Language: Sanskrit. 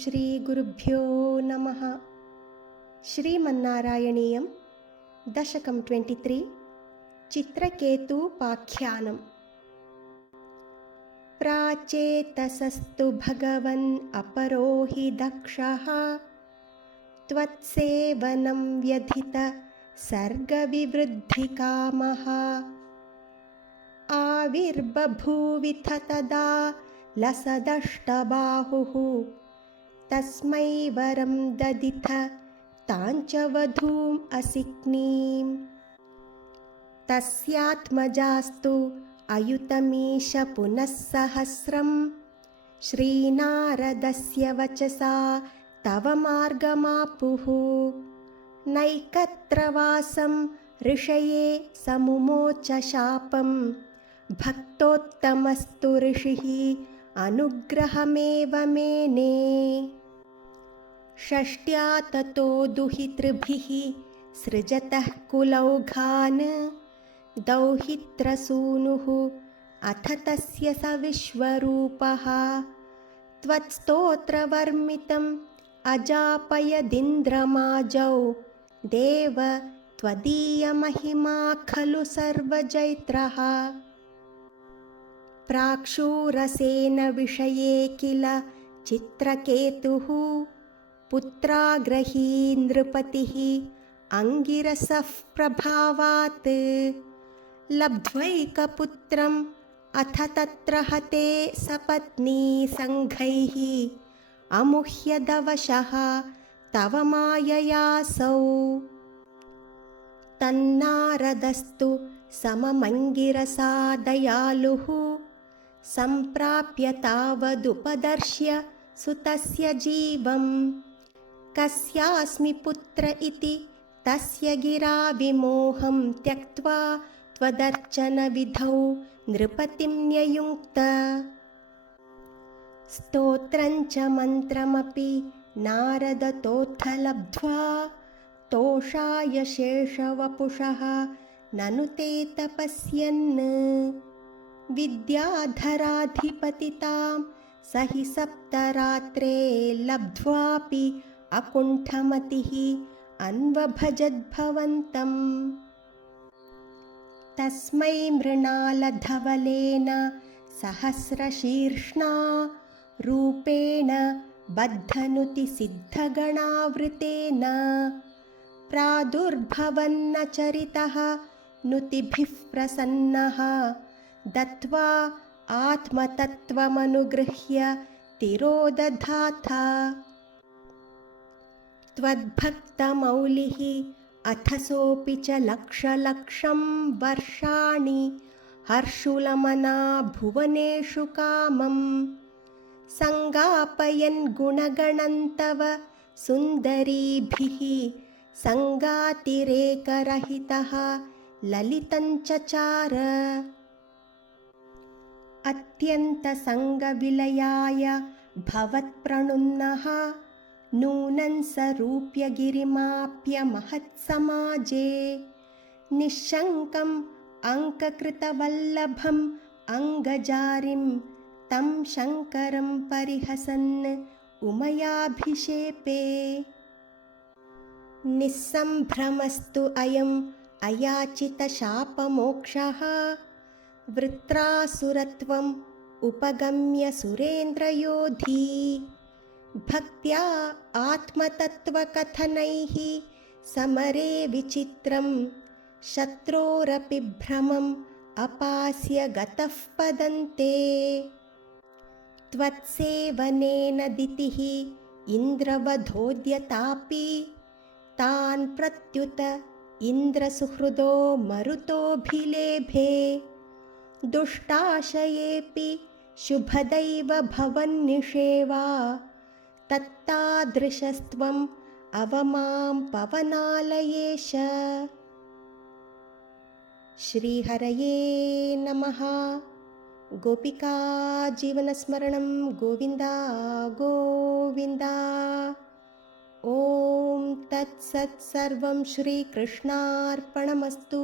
श्रीगुरुभ्यो नमः। श्रीमन्नारायणीयं दशकं 23 चित्रकेतूपाख्यानम्। प्राचेतसस्तु भगवन् अपरो हि दक्षः त्वत्सेवनं व्यधित सर्गविवृद्धिकामः। आविर्बभूविथ तदा लसदष्टबाहुः तस्मै वरं ददिथ ताञ्च वधूम् असिक्नीम्। तस्यात्मजास्तु अयुतमीश पुनः सहस्रं श्रीनारदस्य वचसा तव मार्गमापुः। नैकत्र वासं ऋषये समुमोच शापं भक्तोत्तमस्तु ऋषिः अनुग्रहमेव मेने। षष्ट्या ततो दुहितृभिः सृजतः कुलौघान् दौहित्रसूनुः अथ तस्य स विश्वरूपः। त्वत्स्तोत्रवर्मितम् अजापयदिन्द्रमाजौ देव त्वदीयमहिमा खलु सर्वजैत्रः। प्राक्षूरसेन विषये किल चित्रकेतुः पुत्राग्रही नृपतिः अङ्गिरसः प्रभावात्। लब्ध्वैकपुत्रम् अथ तत्र हते सपत्नी सङ्घैः अमुह्यदवशः तव माययासौ। तन्नारदस्तु सममङ्गिरसा दयालुः सम्प्राप्य तावदुपदर्श्य सुतस्य जीवम्। कस्यास्मि पुत्र इति तस्य गिरा विमोहं त्यक्त्वा त्वदर्चनविधौ नृपतिं न्ययुङ्क्त। स्तोत्रञ्च मन्त्रमपि नारदतोऽथ लब्ध्वा तोषाय शेषवपुषः ननु ते तपस्यन्। विद्याधराधिपतितां स हि सप्तरात्रे लब्ध्वापि अकुण्ठमतिः अन्वभजद्भवन्तम्। तस्मै मृणालधवलेन सहस्रशीर्ष्णा रूपेण बद्धनुतिसिद्धगणावृतेन प्रादुर्भवन्नचरितः नुतिभिः प्रसन्नः दत्त्वा आत्मतत्त्वमनुगृह्य तिरोदधाथ। त्वद्भक्तमौलिः अथ सोऽपि च लक्षलक्षं वर्षाणि हर्षुलमना भुवनेषु कामं सङ्गापयन् गुणगणं तव सुन्दरीभिः सङ्गातिरेकरहितः ललितं चचार। अत्यन्तसङ्गविलयाय भवत्प्रणुन्नः नूनं सरूप्य गिरिमाप्य महत्समाजे। निःशङ्कम् अङ्ककृतवल्लभम् अङ्गजारिं तं शङ्करं परिहसन् उमयाभिषेपे। निस्सम्भ्रमस्तु अयम् अयाचितशापमोक्षः वृत्रासुरत्वम् उपगम्य सुरेन्द्रयोधी। भक्त्या आत्मतत्त्वकथनैः समरे विचित्रं शत्रोरपि भ्रमम् अपास्य गतः पदन्ते। त्वत्सेवनेन दितिः इन्द्रवधोद्यतापि तान् प्रत्युत इन्द्रसुहृदो मरुतोऽभिलेभे। दुष्टाशयेऽपि शुभदैव भवन्निषेवा तत्तादृशस्त्वम् अवमां पवनालयेश। श्रीहरये नमः। गोपिका जीवनस्मरणं गोविन्दा गोविन्दा। ॐ तत्सत् सर्वं श्रीकृष्णार्पणमस्तु।